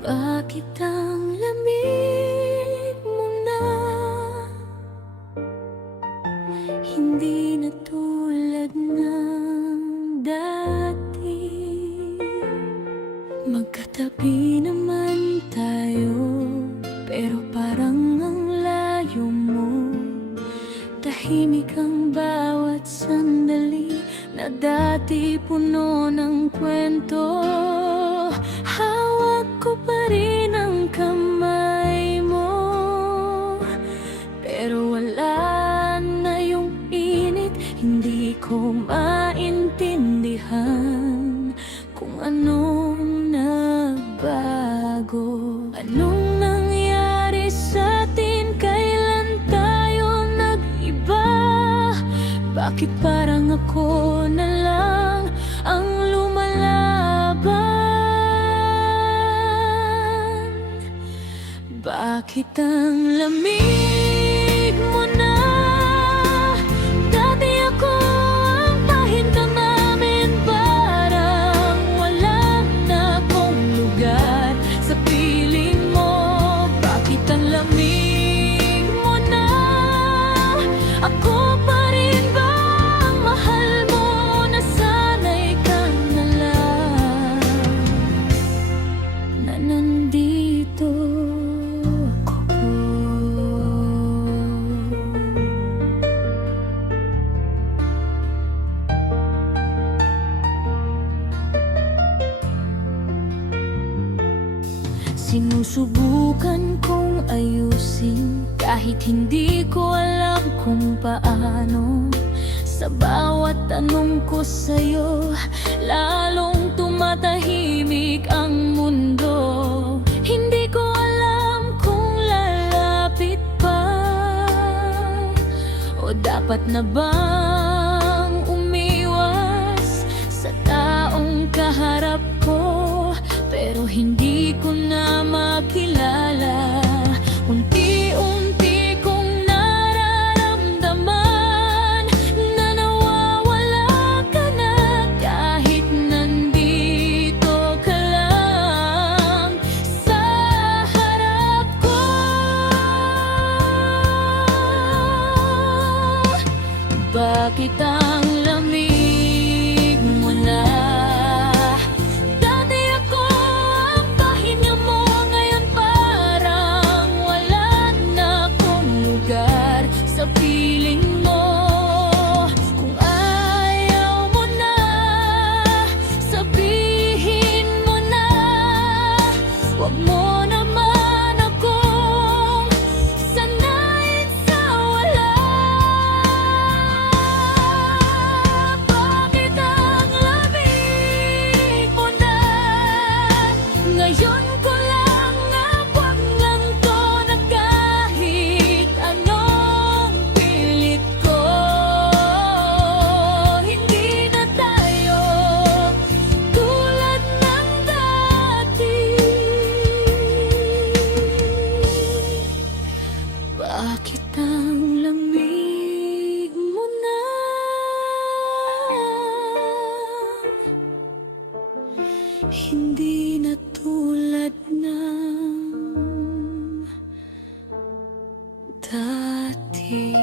Bakit ang lamig mo na hindi na tulad ng dati? Magkatabi naman tayo, pero parang ang layo mo. Tahimik ang bawat sandali na dati puno ng kwento. Hawak ko pa rin ang kamay mo, pero wala na yung init. Hindi ko maintindihan kung anong nagbago. Anong nangyari sa atin? Kailan tayo nag-iba? Bakit parang ako na lang ang lumalaban? Bakit ang lamig mo na? Dati ako ang pahinga namin, parang wala na akong lugar sa piling mo. Bakit ang lamig mo na? Ako pa rin ba ang mahal mo? Nasanay ka na lang na nandito ako. Sinusubukan kong ayusin kahit hindi ko alam kung paano. Sa bawat tanong ko sa'yo, lalong tumatahimik ang mundo. Hindi ko alam kung lalapit pa o dapat na bang umiwas sa taong kaharap ko. Pero hindi ko na makilala. Unti-unti kong nararamdaman na nawawala ka na kahit nandito ka lang sa harap ko. Bakit ang lamig mo na? Sa piling mo, kung ayaw mo na, sabihin mo na. Huwag mo naman akong sanayin sa wala. Bakit ang lamig mo na? Ngayon ko lang na wag lang to na kahit ano. Bakit ang lamig mo na? Hindi na tulad ng dati.